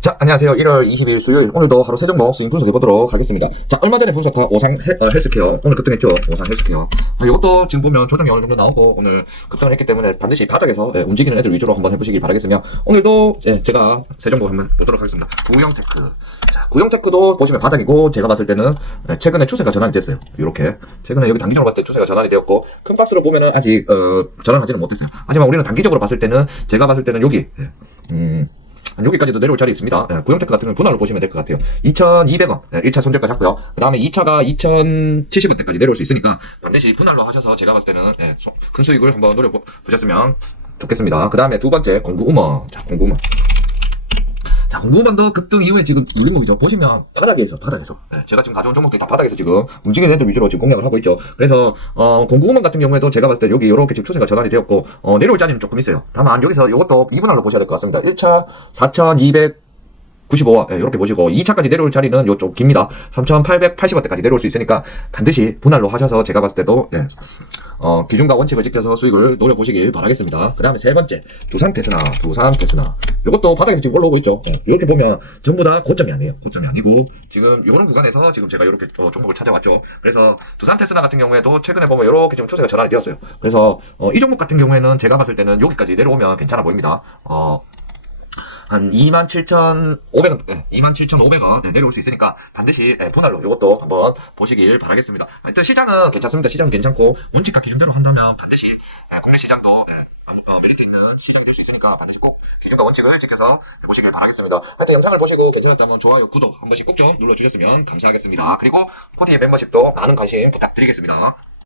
자, 안녕하세요. 1월 20일 수요일. 오늘도 하루 세 종목 스윙 분석해보도록 하겠습니다. 자, 얼마 전에 분석한 오상 헬, 어, 헬스케어. 오늘 급등했죠? 오상 헬스케어. 아, 이것도 지금 보면 조정이 어느 정도 나오고 오늘 급등을 했기 때문에 반드시 바닥에서 예, 움직이는 애들 위주로 한번 해보시길 바라겠으며 오늘도 예, 제가 세 종목 한번 보도록 하겠습니다. 구형테크. 자, 구형테크도 보시면 바닥이고 제가 봤을 때는 예, 최근에 추세가 전환이 됐어요. 이렇게. 최근에 여기 단기적으로 봤을 때 추세가 전환이 되었고 큰 박스로 보면은 아직 어, 전환하지는 못했어요. 하지만 우리는 단기적으로 봤을 때는 제가 봤을 때는 여기 예, 음, 한 여기까지도 내려올 자리 있습니다. 예, 구형테크 같은 경우는 분할로 보시면 될 것 같아요. 2,200원, 예, 1차 손절가 잡고요. 그 다음에 2차가 2,070원대까지 내려올 수 있으니까 반드시 분할로 하셔서 제가 봤을 때는 예, 소- 큰 수익을 한번 노려보셨으면 좋겠습니다. 그 다음에 두 번째, 공구 우먼. 자, 공구 우먼. 자, 공구우먼도 급등 이후에 지금 눌림목이죠. 보시면 바닥에서, 바닥에서. 예, 제가 지금 가져온 종목들이 다 바닥에서 지금 움직이는 애들 위주로 지금 공략을 하고 있죠. 그래서, 어, 공구우먼 같은 경우에도 제가 봤을 때 여기 이렇게 지금 추세가 전환이 되었고, 어, 내려올 자리는 조금 있어요. 다만 여기서 이것도 2분할로 보셔야 될 것 같습니다. 1차 4,200 95원, 예, 이렇게 보시고, 2차까지 내려올 자리는 요좀 깁니다. 3,880원대까지 내려올 수 있으니까, 반드시 분할로 하셔서 제가 봤을 때도, 예, 어, 기준과 원칙을 지켜서 수익을 노려보시길 바라겠습니다. 그 다음에 세 번째, 두산 테스나, 두산 테스나. 이것도 바닥에서 지금 올라오고 있죠. 예, 이렇게 보면, 전부 다 고점이 아니에요. 고점이 아니고, 지금 요런 구간에서 지금 제가 이렇게 어, 종목을 찾아왔죠. 그래서, 두산 테스나 같은 경우에도 최근에 보면 이렇게 좀 추세가 전환이 되었어요. 그래서, 어, 이 종목 같은 경우에는 제가 봤을 때는 여기까지 내려오면 괜찮아 보입니다. 어, 한 27,500원, 네, 27,500원 네, 내려올 수 있으니까 반드시 네, 분할로 이것도 한번 보시길 바라겠습니다. 하여튼 시장은 괜찮습니다. 시장은 괜찮고 운칙과 기준대로 한다면 반드시 네, 국내 시장도 네, 어, 메리트 있는 시장이 될 수 있으니까 반드시 꼭 기준과 원칙을 지켜서 해보시길 바라겠습니다. 하여튼 영상을 보시고 괜찮았다면 좋아요, 구독 한 번씩 꼭 좀 눌러주셨으면 감사하겠습니다. 그리고 코디의 멤버십도 많은 관심 부탁드리겠습니다.